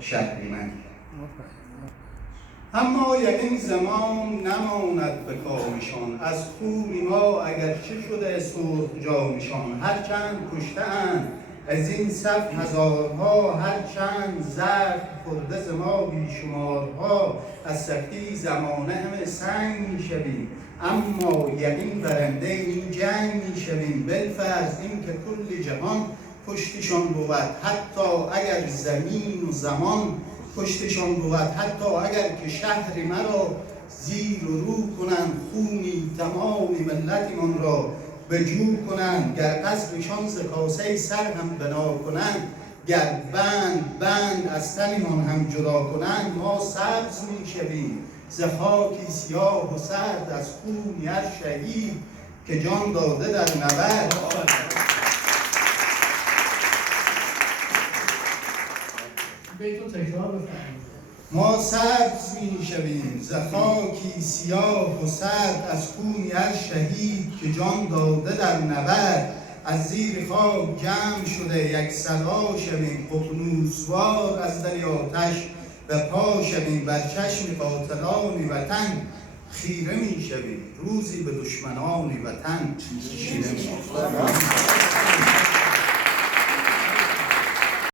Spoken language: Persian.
شهریمن. اما یقین زمان نماند به کامشان، از خوبی ما اگرچه شده سرخ جامشان. هرچند کشته‌اند از این صف هزارها، هرچند زخم خورده ز ما بیشمارها. از سختی زمانه همه سنگ میشویم، اما یقین برنده این جنگ میشویم. بالفرض این که کل جهان پشتشان بود، حتی اگر زمین و زمان پشتشان بود. حتی اگر که شهر مرا زیر و رو کنند، خونی تمام ملتمان را به جو کنند. گر قصرشان ز کاسه سر هم بنا کنند، گر بند از تنمان هم جدا کنند. ما سبز میشویم ز خاکی سیاه و سرد، از خون هر شهید که جان داده در نبرد. بیتو تکرار بفرمایید. ما سبز میشویم ز خاکی سیاه و سرد، از خون هر شهید که جان داده در نبرد. از زیر خاک جمع شده یک صدا شویم، ققنوسوار از دل آتش به پا شویم. بر چشم قاتلان وطن خیره میشویم، روزی به دشمنان وطن چیره میشویم.